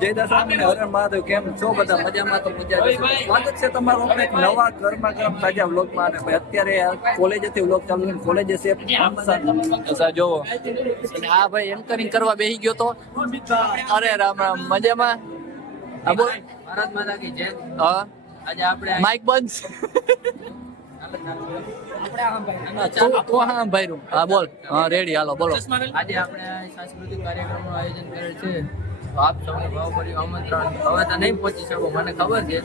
જયદાસ અને હરણ મહાદેવ, કેમ છો બધા? મજામાં તો મજા જ છે. સ્વાગત છે તમારું આપણે એક નવા ગરમા ગરમ તાજા વ્લોગમાં. અને ભાઈ અત્યારે કોલેજેથી વ્લોગ ચાલુ છે. કોલેજે છે જોવો. અને આ ભાઈ એન્કરિંગ કરવા બેસી ગયો તો. અરે રામ રામ, મજામાં? હા બોલ. ભારત માતા કી જય. હા આજે આપણે માઈક બંધ. હા બોલ. હા રેડી, હાલો બોલો. આજે આપણે સાંસ્કૃતિક કાર્યક્રમનું આયોજન કરેલ છે. તો આપ સૌને ભાવભર્યું આમંત્રણ. હવે તો નહીં પહોંચી શકો, મને ખબર છે.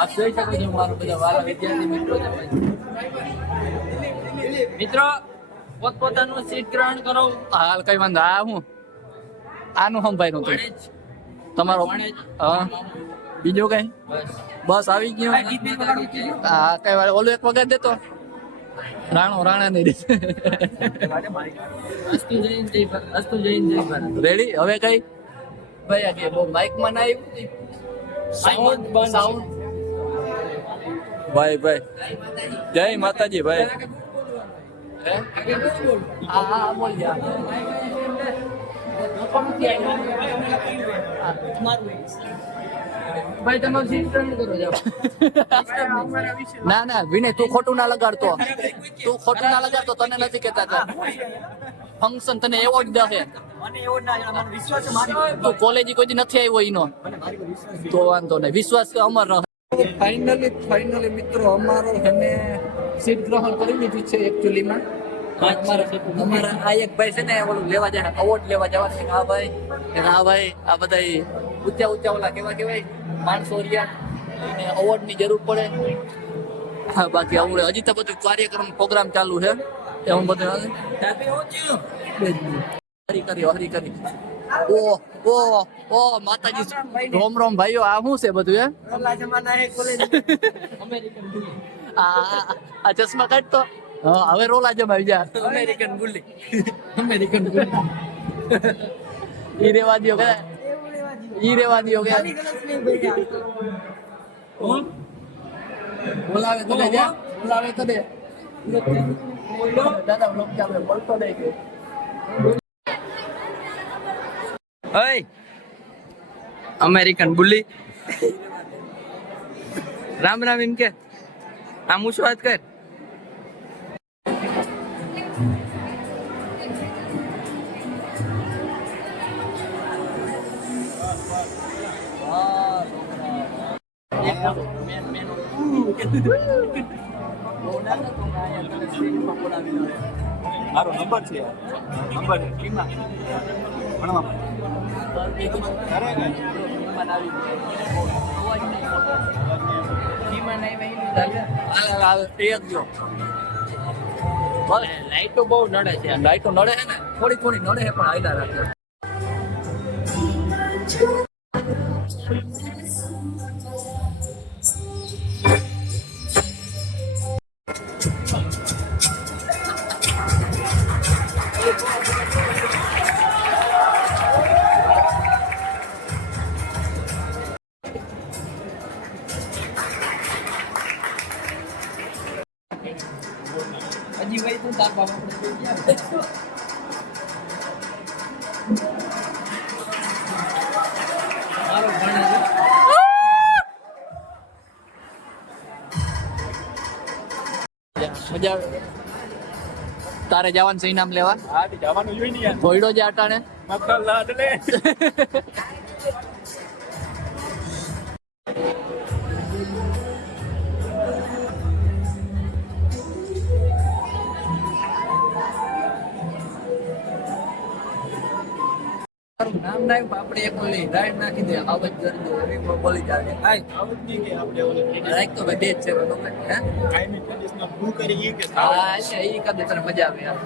આપ જોઈ શકો છો મારા બધા વાલા વિદ્યાર્થી મિત્રો મિત્રો પોતપોતાનું સીટ ગ્રહણ કરો. હાલ કઈ વાંધો. આ હું આનું હમ ભાઈ નું તમારો. હા બીજું કઈ? બસ આવી ગયો. હા કઈ વાર ઓલું એક વખત દેતો રાણા નહીં. અસ્તુ જૈન જય ભારત. રેડી હવે કઈ ભાઈ કે બહુ માઇક માં ના આવ્યું સાઉન્ડ. ભાઈ જય માતાજી ભાઈ. હા બોલ યાર. ભાઈ તમારું સીટ ગ્રહણ કરો જાઓ. ના વિનય તું ખોટું ના લગાડતો. તને નથી કેતા. ફંક્શન તને એવોર્ડ દે. તું કોલેજ કોઈ નથી આવ્યો એનો તો વાંધો નહીં. વિશ્વાસ અમર રહે. ફાઇનલી મિત્રો અમારો અને સીટ ગ્રહણ કરી લીધી છે એકચ્યુઅલીમાં. અમારા આ એક ભાઈ છે ને ઓલું લેવા જાય અવોર્ડ લેવા જવા છે. હા ભાઈ આ બધા ઊંચા ઓલા કેવાય માણસો રહ્યા એને અવોર્ડ ની જરૂર પડે. હા બાકી હવે હજી તો બધું કાર્યક્રમ પ્રોગ્રામ ચાલુ છે. એવું બધું હરી કરી. ઓ માતાજી રોમ ભાઈઓ. આ શું છે બધું? આ ચશ્મા કાઢતો. હા હવે રોલા જમાવી જા. American bully. ઈ રેવા દો કે બોલાવે તો દે દાદા બ્લોક ચાલે બોલતો દે કે અમેરિકન બુલી. રામ એમ કે આમ હું વાત કર. મારો નંબર છે. નંબર લાઈટો બહુ નડે છે. લાઈટો નડે છે ને થોડી નડે છે પણ આયલા રાખે. હજી ભાઈ તું તાર બાબા મારો ભણે મજા તારે જવાનું છે ઇનામ લેવા? હા જવાનું જોઈ ને યાર. ભોયડો જ અટાણે મક્કલ લાડલે. નામ ના આપણે એક ઓલી રાઈડ નાખી દે. આવત કરી બોલી જાય. આવત નહીં કે આપણે ઓલે રાઈટ તો બધે જ છે. કાયમી ટ્રેડિશનલ બ્લુ કરી કે હા છે ઈ કદે તને મજા આવે યાર.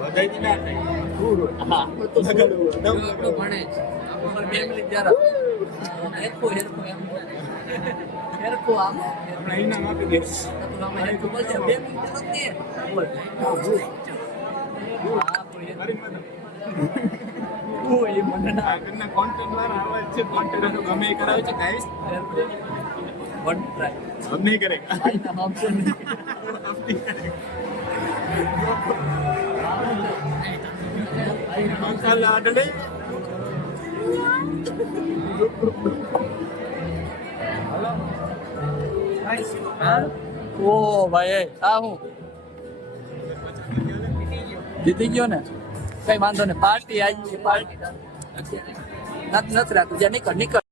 બધાય ના થાય. દૂર હોય. હા તો આપણું ભણે છે. ઉપર બે મિનિટ જરા હેરખો આમ આપણે ઇનામ આપી દે. બોલ છે 2 મિનિટ નથી બોલ. હા કોઈ મારી મદદ. ઓય મને ના આગળના કોન્ટેન્ટ વાળા આવા છે. કોન્ટેન્ટ તો ગમે એ કરાવે છે ગાઈસ. વન ટ્રાય हम नहीं करेगा. આઈના નામ છે मक्कल लाडले. હા ઓ ભાઈ આ હું જીતી ગયો ને કઈ વાંધો ને પાર્ટી આવી છે પાર્ટી નથી રાખતું જ્યાં નીકળ નીકળ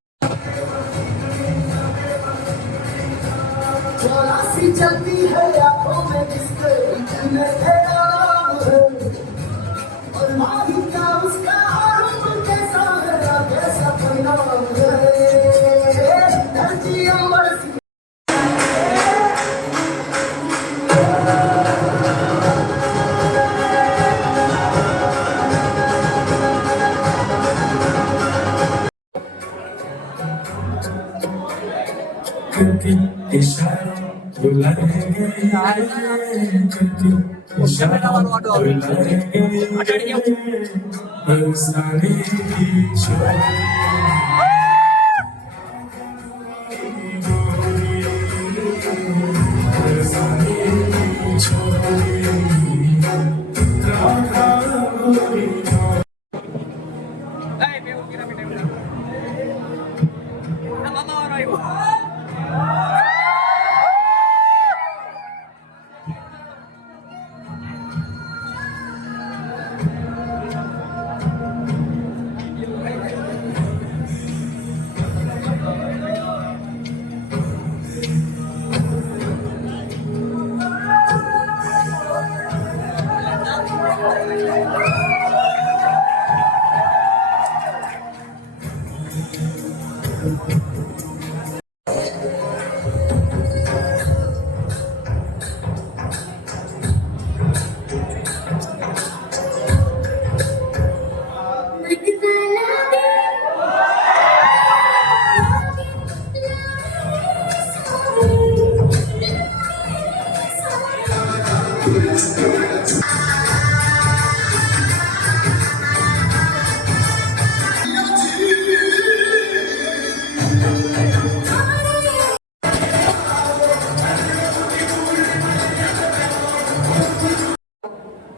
सी चलती है आंखों में जिसके दिल में तेरा नाम है और माही क्या उसका रूप कैसा है कैसा परिणाम है धरती अमर सी इशारों बुलाएंगे इशारों बुलाएंगे बरसाने की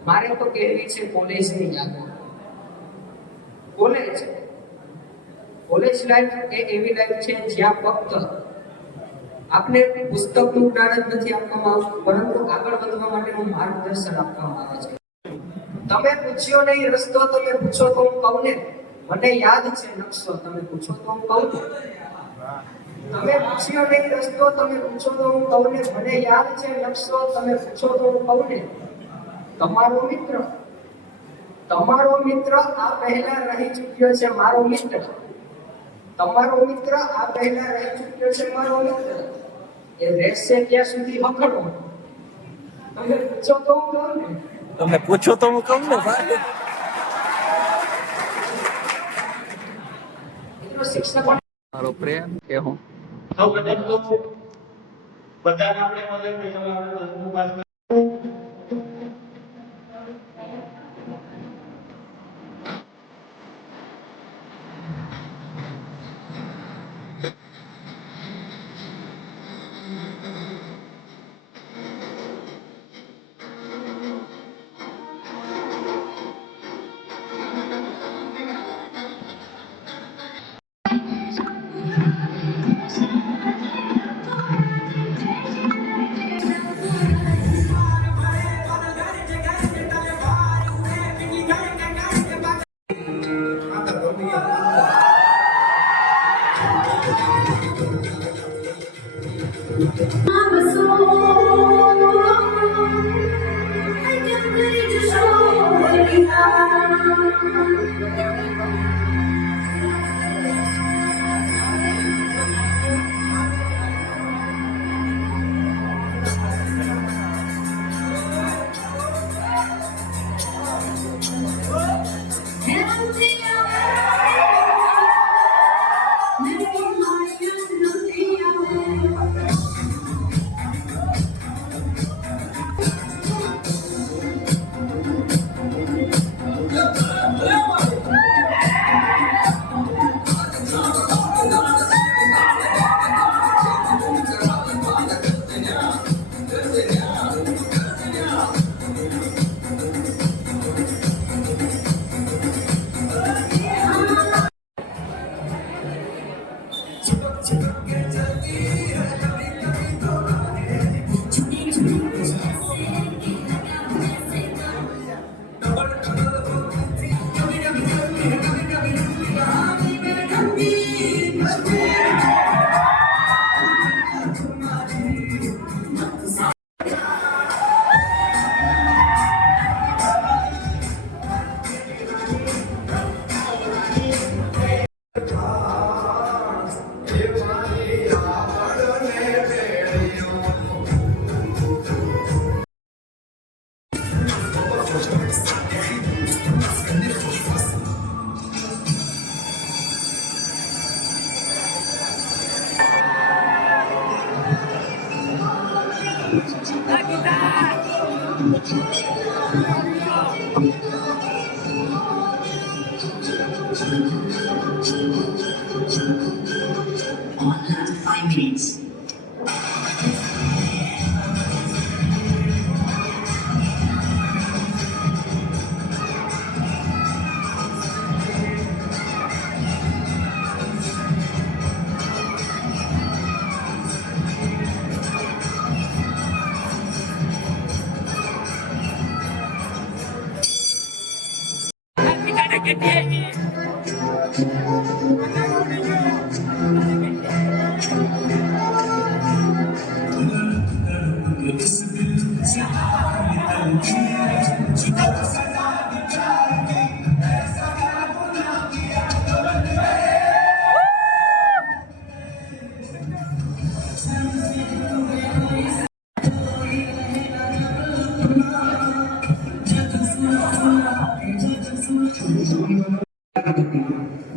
મારે તો કહેવી છે કોલેજની યાદો કોલેજ લાઈફ એ એવી લાઈફ છે જ્યાં ફક્ત આપને પુસ્તકનું જ્ઞાન જ નથી આપવામાં આવતું પરંતુ આગળ વધવા માટેનું માર્ગદર્શન આપવામાં આવે છે તમે પૂછ્યો નહીં રસ્તો તમે પૂછો તો હું કહું ને મને યાદ છે નકશો તમે પૂછો તો હું કહું તમે પૂછ્યો નહીં રસ્તો તમે પૂછો તો હું કહું ને મને યાદ છે નકશો તમે પૂછો તો હું કહું ને તમારો મિત્ર આ પહેલા રહી ચૂક્યો છે મારો મિત્ર તમારો મિત્ર આ પહેલા રહી ચૂક્યો છે મારો મિત્ર એ રહેશે ત્યાં સુધી હકડો તમે પૂછો તો હું કહું ને તમે પૂછો તો હું કહું ને ભાઈ મિત્રો શિક્ષક મારો પ્રેમ કે હું બધાને આપણે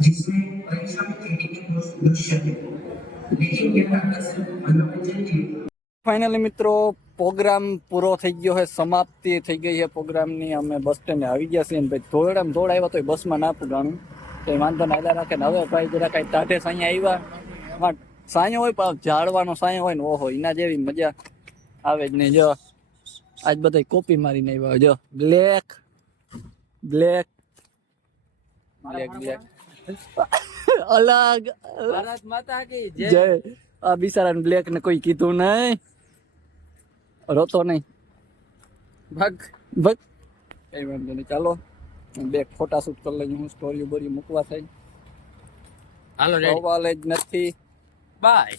जिसमें परीक्षा में थ्योरी के कुछ दृश्य थे लेकिन ये नाटक सिर्फ मनोरंजन के ફાઇનલી મિત્રો પ્રોગ્રામ પૂરો થઈ ગયો છે, સમાપ્તિ થઈ ગઈ છે પ્રોગ્રામની. અમે બસ સ્ટેન્ડે આવી ગયા છીએ ને ભાઈ થોડામાં થોડા આવ્યા તો બસમાં ના પુગાણું કંઈ વાંધો ના હાલ્યા રાખે ને. હવે ભાઈ જરા કાંઈ ટાઢે સાંયા આવ્યા, સાંયો હોય પણ ઝાડવાનો સાંયો હોય ને ઓહો એના જેવી મજા આવે જ નહીં. જો આજ બધા કોપી મારીને આવ્યા, જો બ્લેક બ્લેક બ્લેક બ્લેક અલગ ભારત માતા કી જય. જય. આ બિચારાને બ્લેક ને કોઈ કીધું નહીં, રોતો નહીં, ભાગ ભાગ. કઈ વાંધો નહીં, ચાલો બે ફોટા શૂટ કરી લઈએ. હું સ્ટોરી બોરી મૂકવા થઈ હાલો રેડી સવાલ જ નથી. બાય.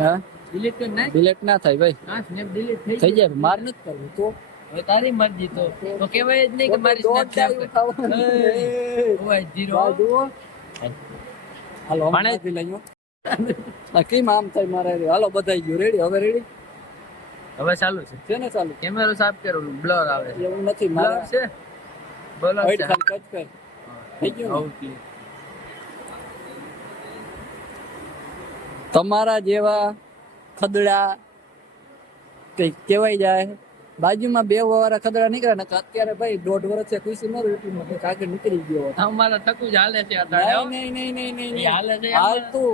હા ડિલીટ કર નાખ. ડિલેટ ના થાય ભાઈ, હા સ્નેપ ડિલીટ થઈ થઈ જાય. માર નથી કરવું તો હવે તારી મરજી. તો કહેવાય જ નહીં કે મારી સ્નેપ સેવ કર. ઓય જીરો. હાલો પાણે પાણી પી લઈએ. કેમ આમ થાય મારે? હાલો બધા ગયું રેડી. હવે રેડી હવે ચાલુ છે. છે ને? ચાલુ. કેમેરો સાફ કરો, બ્લર આવે છે. એવું નથી બ્લર મારે. છે. બોલો Wait, ખાલી touch કર. થઈ ગયું ને? ઓકે. તમારા જેવા ખદડા કઈ કહેવાય જાય, બાજુમાં બે વાળા ખદડા નીકળ્યા ને અત્યારે ભાઈ 1.5 વર્ષે ખુશી ન રૂટીમાં કંઈક આગળ નીકળી ગયો. અમારા થકું જ હાલે છે અત્યારે. નહીં નહીં નહીં નહીં એ નહીં હાલે છે. હાલતું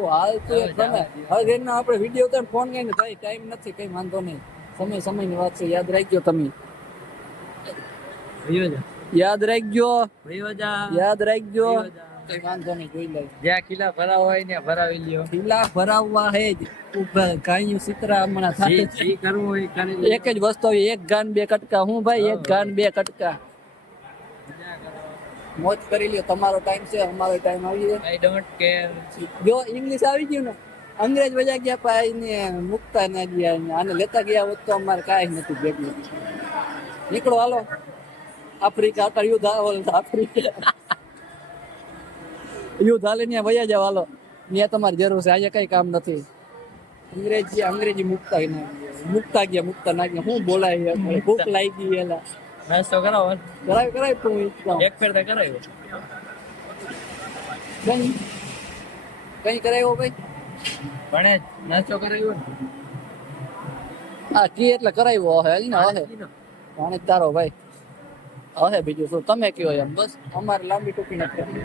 એક તમે હવે એનો આપણે વિડીયો ઉતાર ફોન કરીને ભાઈ ટાઈમ નથી, કઈ વાંધો નહીં. સમયની વાત છે, યાદ રાખજો તમે. ભયો જા. યાદ રાખજો, ભયો જા. યાદ રાખજો. ભયો જા. કઈ વાંધો નહીં, જોઈ લે. જ્યાં કિલ્લા ભરાવ હોય ને ભરાવી લ્યો. ઢીલા ભરાવવા હે જ કાંઈ ચિત્રા હમણાં થાય. જે કરવું હોય એ કરી લ્યો. એક જ વસ્તુ આવી, એક ગાન બે કટકા. હું ભાઈ એક ગાન બે કટકા. મોજ કરી લ્યો, તમારો ટાઈમ છે, અમારો ટાઈમ આવી જાય. I don't care. જો ઇંગ્લિશ આવી ગયું ને, અંગ્રેજ વજા ગયા પાઈને મુકતા ના ગયા, આને લેતા ગયા હોત તો અમારે કાંઈ નથી ભેગું. નીકળો હાલો, આફ્રિકા અત્યારે યુદ્ધ આફ્રિકા યુદ્ધ હાલે ત્યાં વયા જાવ. હાલો, ત્યાં તમારી જરૂર છે, અહીંયા કઈ કામ નથી. અંગ્રેજી મુકતા ના ગયા. હું બોલાય ભૂખ લાગી એલા. નાસ્તો કરાવો. કરાય તું એક ફેર તો કરાવ્યો. કઈ કરાવ્યો ભાઈ? ભણે નાસ્તો કરાવ્યો ને. હા કી એટલે કરાવ્યો હે ને. હે પાણી તારો ભાઈ હે, બીજું શું તમે કયો એમ. બસ અમારે લાંબી ટૂંકી નથી.